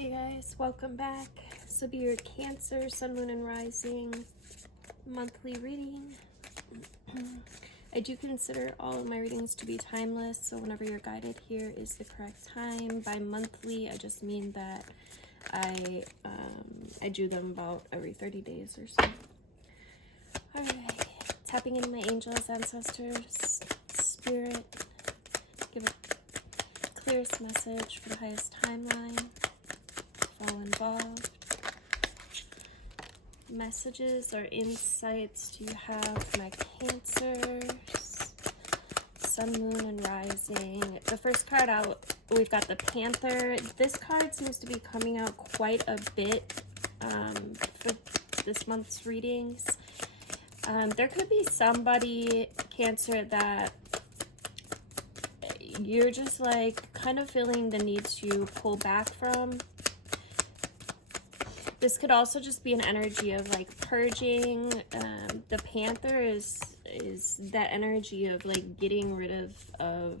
Hey guys, welcome back. This will be your Cancer, Sun, Moon, and Rising monthly reading. I do consider all of my readings to be timeless, so whenever you're guided here is the correct time. By monthly, I just mean that I do them about every 30 days or so. Alright, tapping in my angels, ancestors, spirit. Give a clearest message for the highest timeline. All involved. Messages or insights do you have for my Cancers, Sun, Moon, and Rising? The first card out, we've got the Panther. This card seems to be coming out quite a bit for this month's readings. There could be somebody, Cancer, that you're just like kind of feeling the need to pull back from. This could also just be an energy of like purging. The Panther is that energy of like getting rid of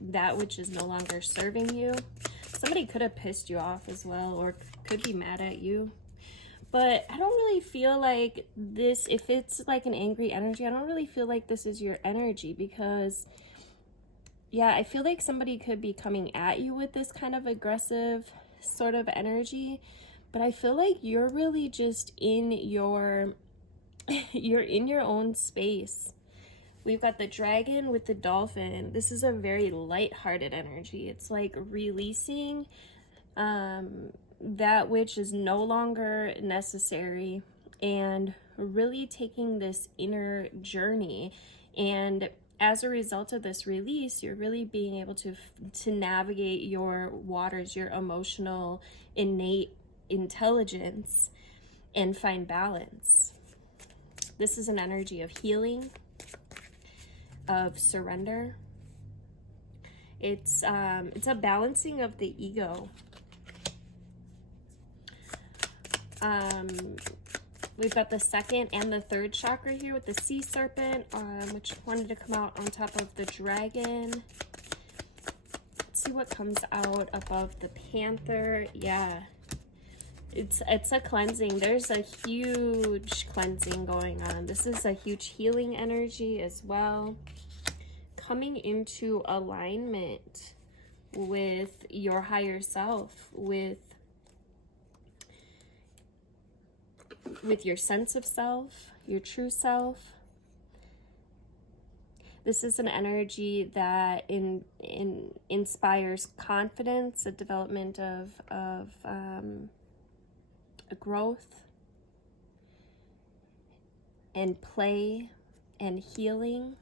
that which is no longer serving you. Somebody could have pissed you off as well, or could be mad at you. But I don't really feel like this, if it's like an angry energy, I don't really feel like this is your energy, because yeah, I feel like somebody could be coming at you with this kind of aggressive sort of energy. But I feel like you're really just in your, you're in your own space. We've got the dragon with the dolphin. This is a very light-hearted energy. It's like releasing that which is no longer necessary and really taking this inner journey. And as a result of this release, you're really being able to navigate your waters, your emotional, innate intelligence, and find balance. This is an energy of healing, of surrender. It's a balancing of the ego. We've got the second and the third chakra here with the sea serpent, which wanted to come out on top of the dragon. Let's see what comes out above the Panther. Yeah. It's a cleansing. There's a huge cleansing going on. This is a huge healing energy as well. Coming into alignment with your higher self, with your sense of self, your true self. This is an energy that inspires confidence, a development of a growth and play and healing.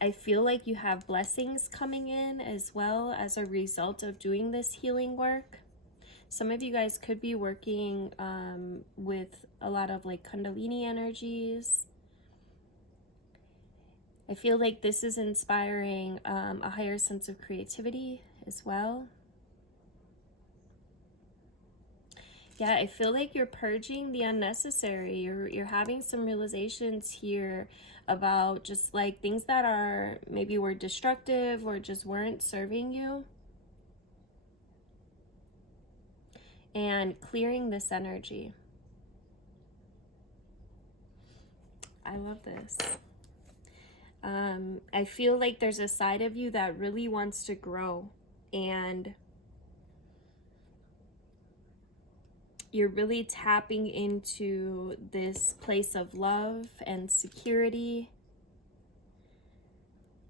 I feel like you have blessings coming in as well as a result of doing this healing work. Some of you guys could be working with a lot of like Kundalini energies. I feel like this is inspiring a higher sense of creativity as well. Yeah, I feel like you're purging the unnecessary. You're having some realizations here about just like things that are maybe were destructive or just weren't serving you. And clearing this energy. I love this. I feel like there's a side of you that really wants to grow, and you're really tapping into this place of love and security,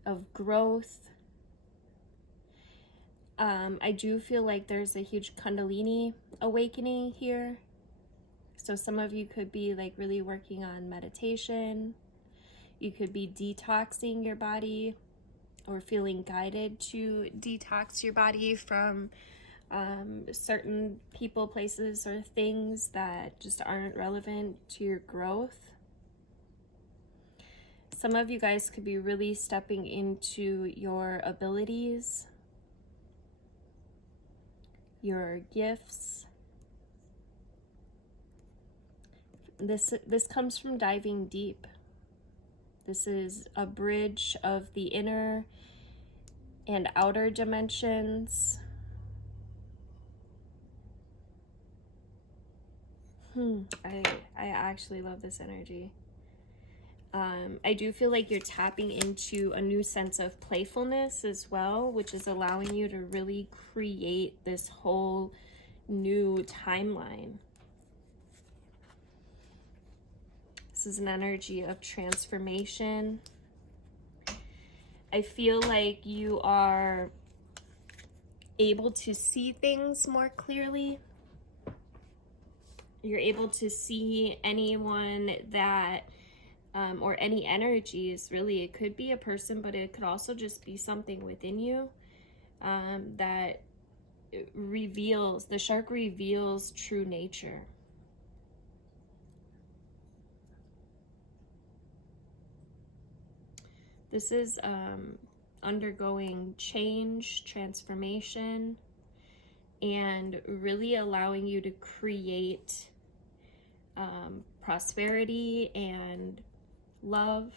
of growth. I do feel like there's a huge Kundalini awakening here. So some of you could be like really working on meditation. You could be detoxing your body or feeling guided to detox your body from certain people, places, or things that just aren't relevant to your growth. Some of you guys could be really stepping into your abilities, your gifts. This comes from diving deep. This is a bridge of the inner and outer dimensions. I actually love this energy. I do feel like you're tapping into a new sense of playfulness as well, which is allowing you to really create this whole new timeline. This is an energy of transformation. I feel like you are able to see things more clearly. You're able to see anyone that, or any energies, really. It could be a person, but it could also just be something within you that reveals, the shark reveals true nature. This is undergoing change, transformation, and really allowing you to create prosperity and love.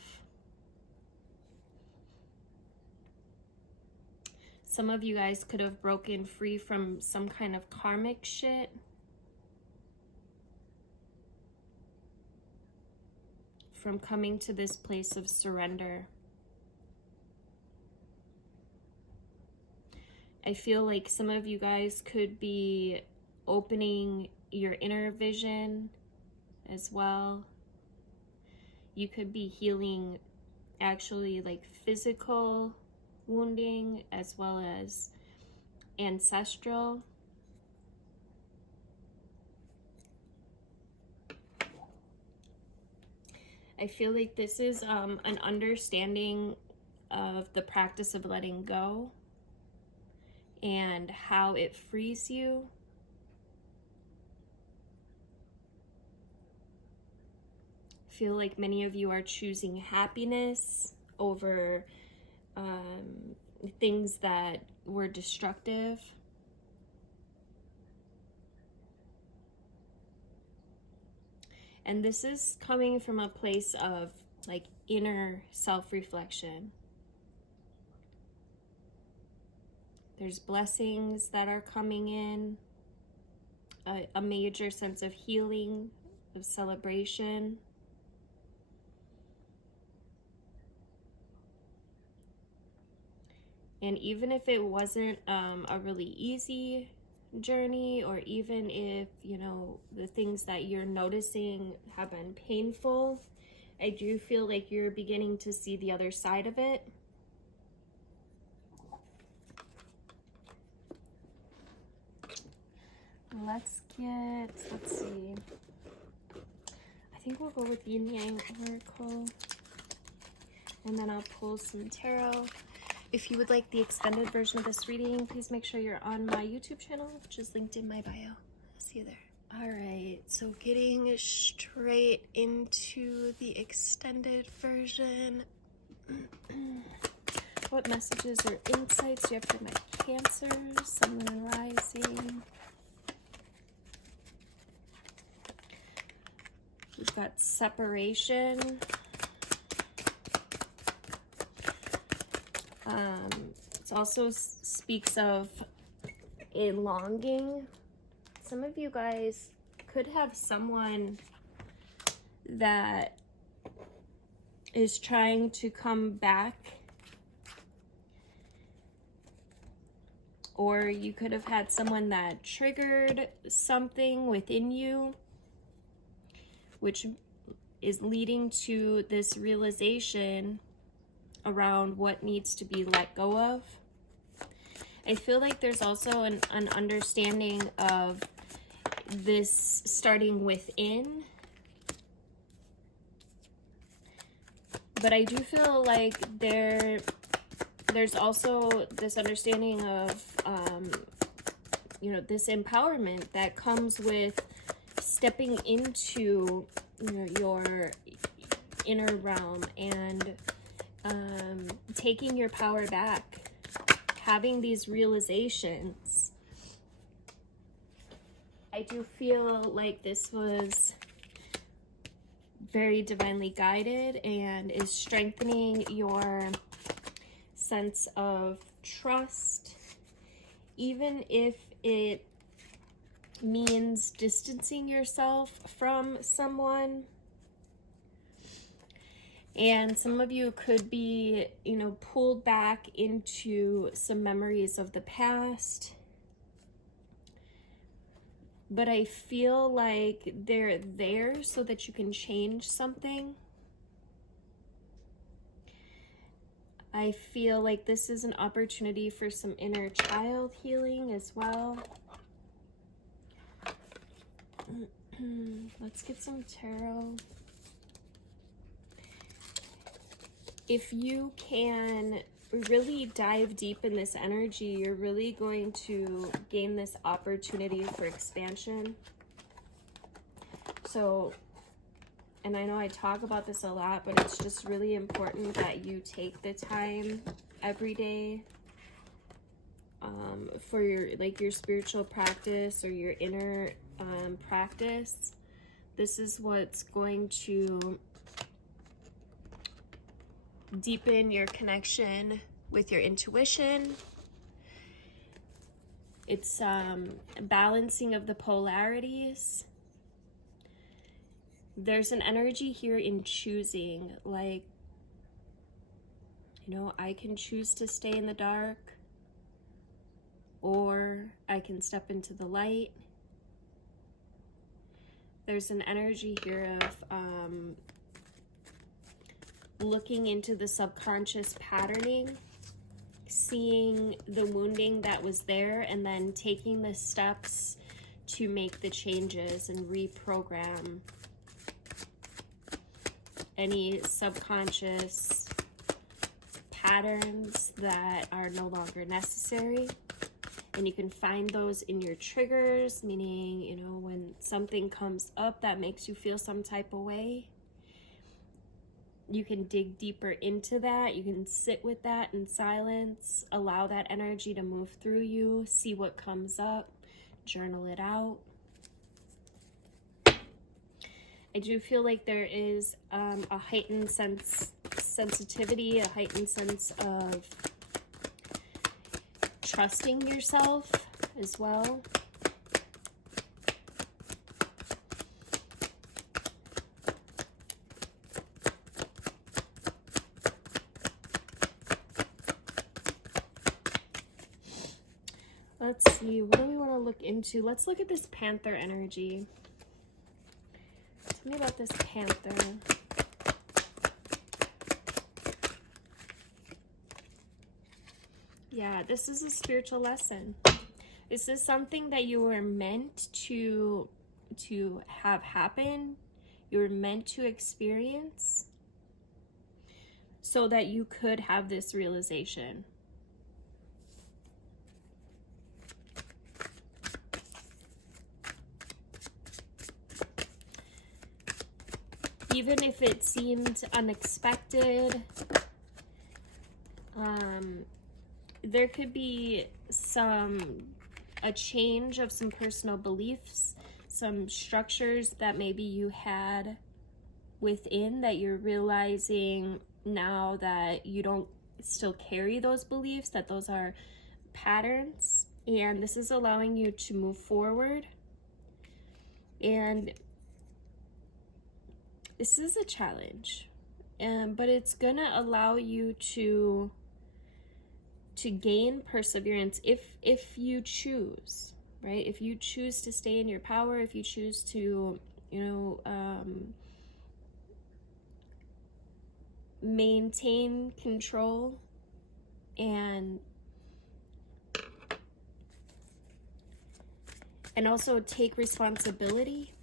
Some of you guys could have broken free from some kind of karmic shit. From coming to this place of surrender. I feel like some of you guys could be opening your inner vision as well. You could be healing actually like physical wounding as well as ancestral. I feel like this is an understanding of the practice of letting go and how it frees you. I feel like many of you are choosing happiness over things that were destructive. And this is coming from a place of like inner self-reflection. There's blessings that are coming in, a major sense of healing, of celebration. And even if it wasn't a really easy journey, or even if, you know, the things that you're noticing have been painful, I do feel like you're beginning to see the other side of it. Let's see. I think we'll go with the Mayan Oracle. And then I'll pull some tarot. If you would like the extended version of this reading, please make sure you're on my YouTube channel, which is linked in my bio. See you there. All right, so getting straight into the extended version. What messages or insights do you have for my Cancers, Sun, Moon, and Rising? We've got separation. It also speaks of a longing. Some of you guys could have someone that is trying to come back, or you could have had someone that triggered something within you, which is leading to this realization around what needs to be let go of. I feel like there's also an understanding of this starting within. But I do feel like there's also this understanding of, you know, this empowerment that comes with stepping into, you know, your inner realm and taking your power back, having these realizations. I do feel like this was very divinely guided and is strengthening your sense of trust, even if it means distancing yourself from someone. And some of you could be, you know, pulled back into some memories of the past. But I feel like they're there so that you can change something. I feel like this is an opportunity for some inner child healing as well. Let's get some tarot. If you can really dive deep in this energy, you're really going to gain this opportunity for expansion. So, and I know I talk about this a lot, but it's just really important that you take the time every day for your spiritual practice or your inner practice. This is what's going to deepen your connection with your intuition. It's balancing of the polarities. There's an energy here in choosing, like, you know, I can choose to stay in the dark, or I can step into the light. There's an energy here of looking into the subconscious patterning, seeing the wounding that was there, and then taking the steps to make the changes and reprogram any subconscious patterns that are no longer necessary. And you can find those in your triggers, meaning, you know, when something comes up that makes you feel some type of way, you can dig deeper into that. You can sit with that in silence, allow that energy to move through you, see what comes up, journal it out. I do feel like there is a heightened sensitivity, a heightened sense of trusting yourself as well. Let's see, what do we want to look into? Let's look at this Panther energy. Tell me about this Panther. Yeah, this is a spiritual lesson. This is something that you were meant to have happen. You were meant to experience so that you could have this realization. Even if it seemed unexpected, there could be a change of some personal beliefs, some structures that maybe you had within that you're realizing now that you don't still carry those beliefs, that those are patterns, and this is allowing you to move forward. And this is a challenge, but it's gonna allow you to gain perseverance if you choose, right? If you choose to stay in your power, if you choose to, you know, maintain control and also take responsibility.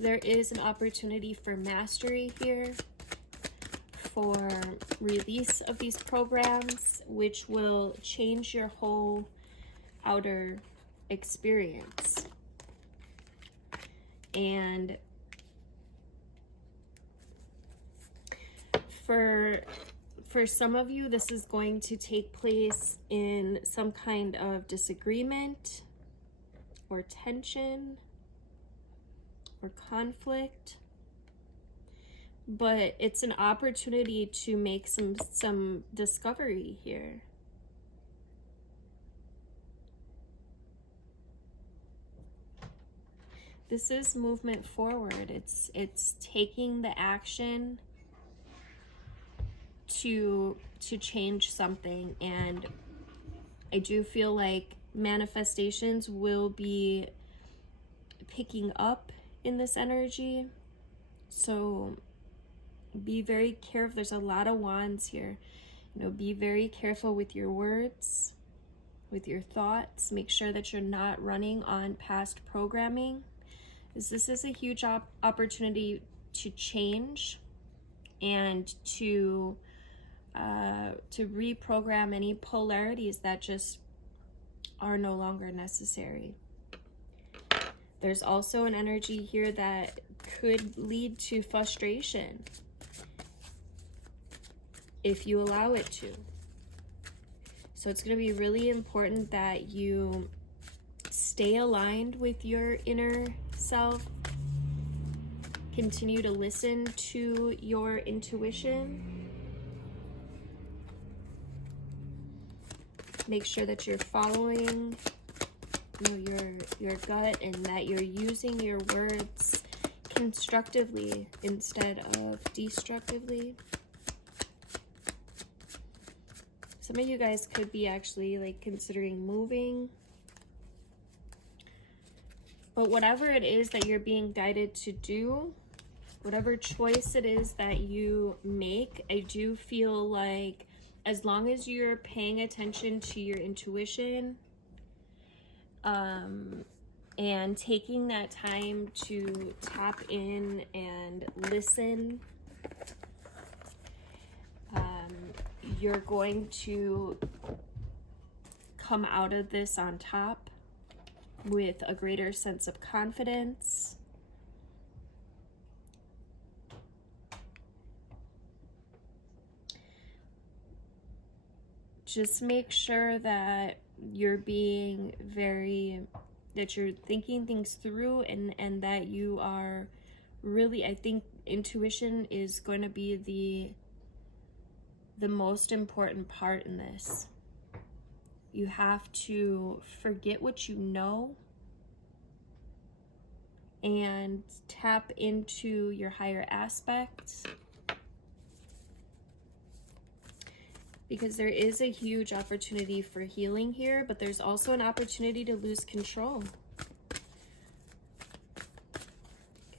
There is an opportunity for mastery here, for release of these programs, which will change your whole outer experience. And for some of you, this is going to take place in some kind of disagreement or tension or conflict, but it's an opportunity to make some discovery here. This is movement forward. It's taking the action to change something. And I do feel like manifestations will be picking up in this energy. So be very careful. There's a lot of wands here. You know, be very careful with your words, with your thoughts. Make sure that you're not running on past programming, because this is a huge opportunity to change and to reprogram any polarities that just are no longer necessary. There's also an energy here that could lead to frustration if you allow it to. So it's going to be really important that you stay aligned with your inner self. Continue to listen to your intuition. Make sure that you're following, you know, your gut, and that you're using your words constructively instead of destructively. Some of you guys could be actually like considering moving. But whatever it is that you're being guided to do, whatever choice it is that you make, I do feel like as long as you're paying attention to your intuition, and taking that time to tap in and listen, you're going to come out of this on top with a greater sense of confidence. Just make sure that you're being that you're thinking things through, and that you are really, I think intuition is going to be the most important part in this. You have to forget what you know and tap into your higher aspects, because there is a huge opportunity for healing here, but there's also an opportunity to lose control.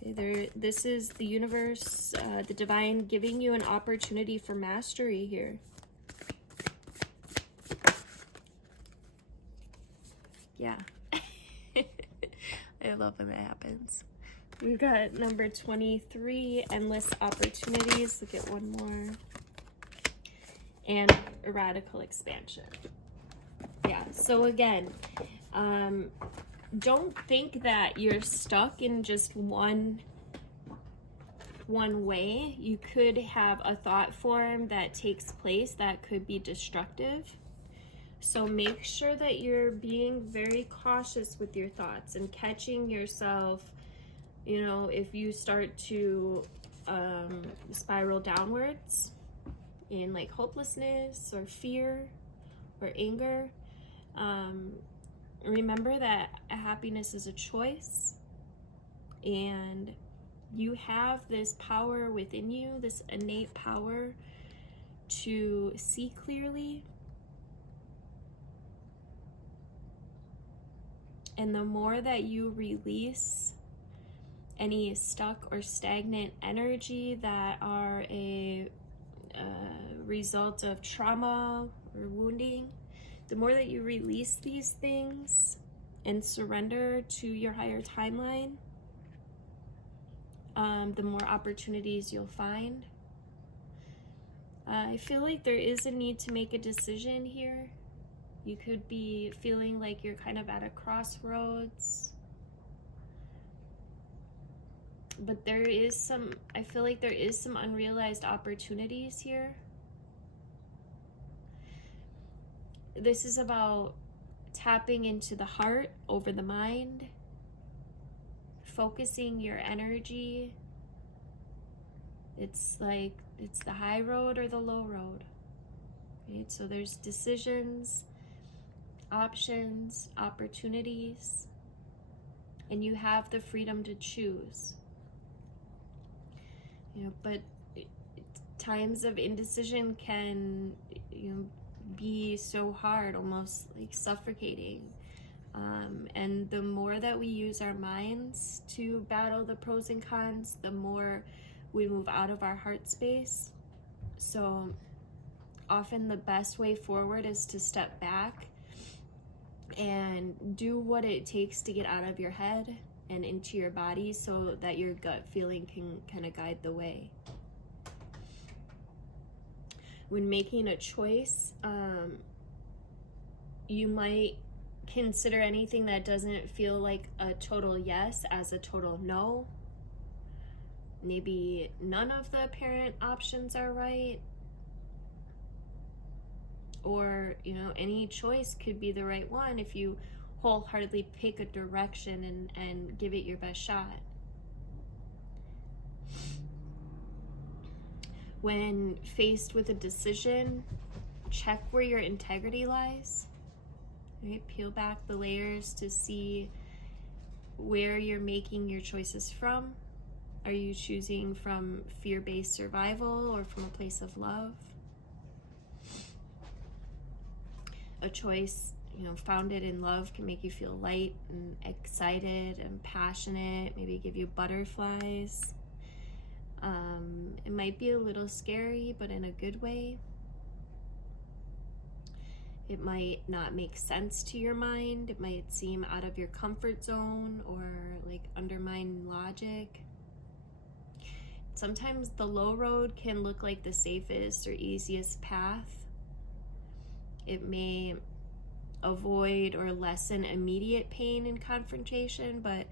Okay, this is the universe, the divine giving you an opportunity for mastery here. Yeah. I love when that happens. We've got number 23, endless opportunities. Look at one more. And a radical expansion. Yeah, so again, don't think that you're stuck in just one way. You could have a thought form that takes place that could be destructive. So make sure that you're being very cautious with your thoughts and catching yourself, you know, if you start to spiral downwards in like hopelessness or fear or anger. Remember that happiness is a choice, and you have this power within you, this innate power to see clearly. And the more that you release any stuck or stagnant energy that are a result of trauma or wounding, the more that you release these things and surrender to your higher timeline, the more opportunities you'll find. I feel like there is a need to make a decision here. You could be feeling like you're kind of at a crossroads. But I feel like there is some unrealized opportunities here. This is about tapping into the heart over the mind, focusing your energy. It's like, it's the high road or the low road. Right? So there's decisions, options, opportunities. and you have the freedom to choose. But times of indecision can, be so hard, almost like suffocating. And the more that we use our minds to battle the pros and cons, the more we move out of our heart space. So often the best way forward is to step back and do what it takes to get out of your head and into your body, so that your gut feeling can kind of guide the way. When making a choice, you might consider anything that doesn't feel like a total yes as a total no. Maybe none of the apparent options are right. Or, any choice could be the right one if you wholeheartedly pick a direction and give it your best shot. When faced with a decision, check where your integrity lies. Right? Peel back the layers to see where you're making your choices from. Are you choosing from fear-based survival or from a place of love? A choice, founded in love can make you feel light and excited and passionate, maybe give you butterflies. It might be a little scary, but in a good way. It might not make sense to your mind. It might seem out of your comfort zone or like undermine logic. Sometimes the low road can look like the safest or easiest path. It may avoid or lessen immediate pain and confrontation, but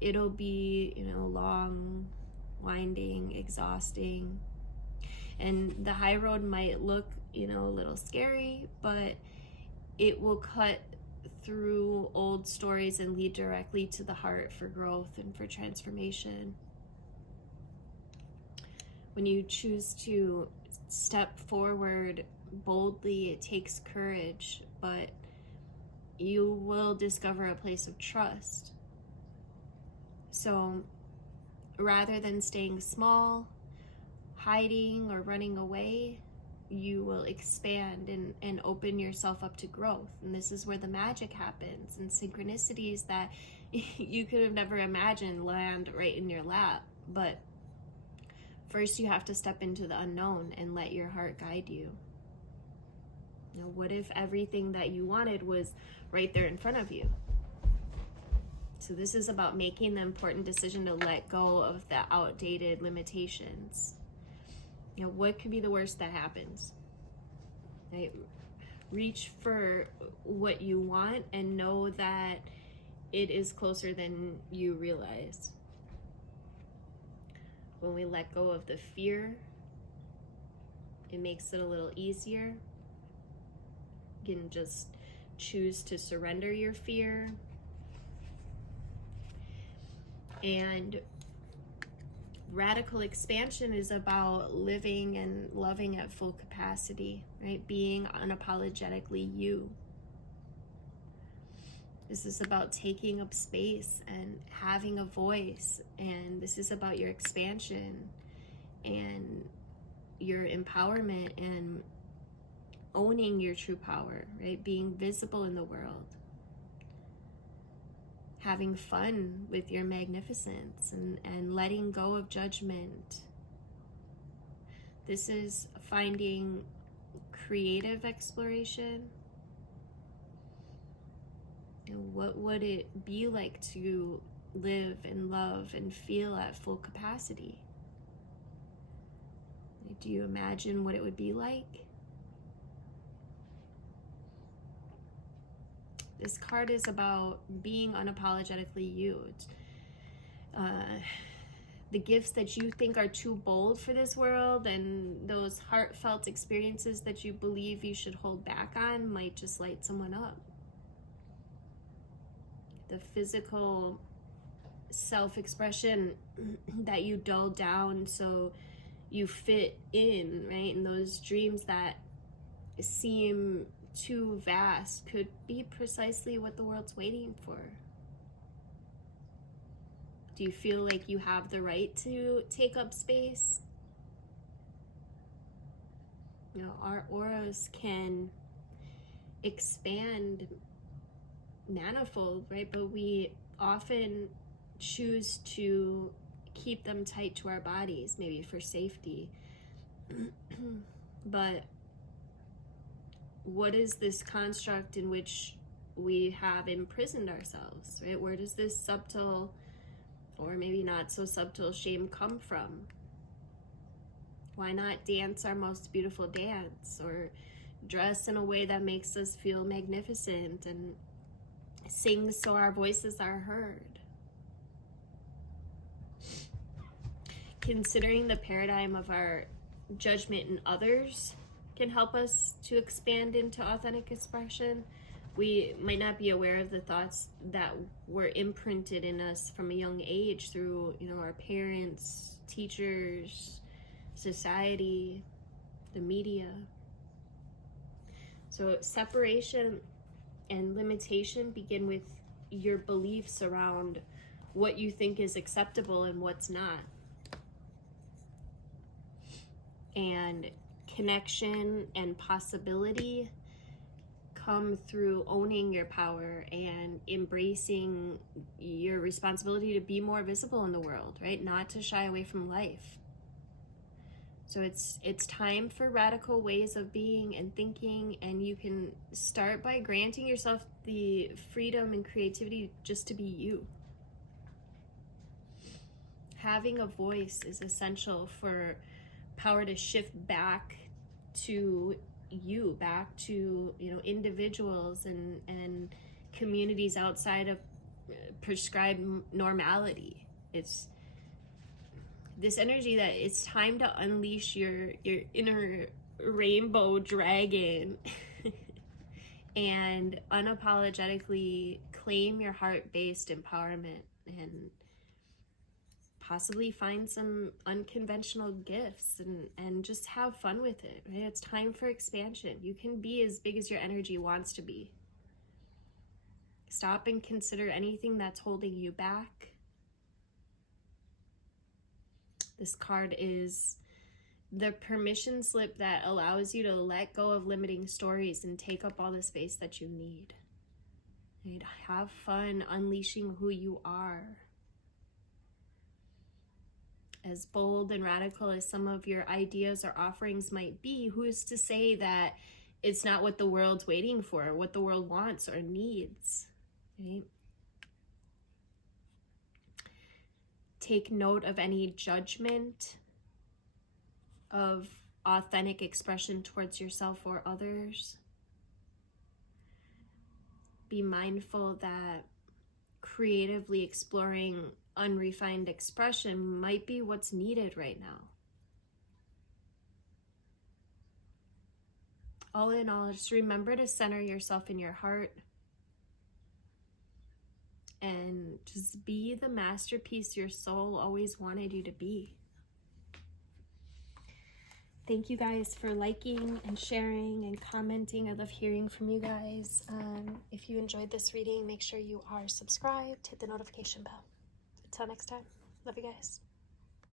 it'll be, long, winding, exhausting. And the high road might look, a little scary, but it will cut through old stories and lead directly to the heart for growth and for transformation. When you choose to step forward boldly, it takes courage, but you will discover a place of trust. So rather than staying small, hiding, or running away, you will expand and open yourself up to growth. And this is where the magic happens, and synchronicities that you could have never imagined land right in your lap. But first you have to step into the unknown and let your heart guide you. What if everything that you wanted was right there in front of you? So this is about making the important decision to let go of the outdated limitations. What could be the worst that happens? Right? Reach for what you want and know that it is closer than you realize. When we let go of the fear, it makes it a little easier. You can just choose to surrender your fear. And radical expansion is about living and loving at full capacity, right? Being unapologetically you. This is about taking up space and having a voice. And this is about your expansion and your empowerment and owning your true power, right? Being visible in the world. Having fun with your magnificence and letting go of judgment. This is finding creative exploration. What would it be like to live and love and feel at full capacity? Do you imagine what it would be like? This card is about being unapologetically you. The gifts that you think are too bold for this world and those heartfelt experiences that you believe you should hold back on might just light someone up. The physical self-expression that you dull down so you fit in, right? And those dreams that seem too vast could be precisely what the world's waiting for. Do you feel like you have the right to take up space? You know, our auras can expand manifold, right? But we often choose to keep them tight to our bodies, maybe for safety. But what is this construct in which we have imprisoned ourselves, right? Where does this subtle, or maybe not so subtle, shame come from? Why not dance our most beautiful dance, or dress in a way that makes us feel magnificent, and sing so our voices are heard? Considering the paradigm of our judgment in others can help us to expand into authentic expression. We might not be aware of the thoughts that were imprinted in us from a young age through, you know, our parents, teachers, society, the media. So separation and limitation begin with your beliefs around what you think is acceptable and what's not. And connection and possibility come through owning your power and embracing your responsibility to be more visible in the world, right? Not to shy away from life. So it's time for radical ways of being and thinking, and you can start by granting yourself the freedom and creativity just to be you. Having a voice is essential for power to shift back to you, back to, you know, individuals and communities outside of prescribed normality. It's this energy that it's time to unleash your inner rainbow dragon and unapologetically claim your heart-based empowerment and possibly find some unconventional gifts and just have fun with it, right? It's time for expansion. You can be as big as your energy wants to be. Stop and consider anything that's holding you back. This card is the permission slip that allows you to let go of limiting stories and take up all the space that you need. Right? Have fun unleashing who you are. As bold and radical as some of your ideas or offerings might be, who's to say that it's not what the world's waiting for, what the world wants or needs, right? Take note of any judgment of authentic expression towards yourself or others. Be mindful that creatively exploring unrefined expression might be what's needed right now. All in all, just remember to center yourself in your heart and just be the masterpiece your soul always wanted you to be. Thank you guys for liking and sharing and commenting. I love hearing from you guys. If you enjoyed this reading, make sure you are subscribed, hit the notification bell. Until next time, love you guys.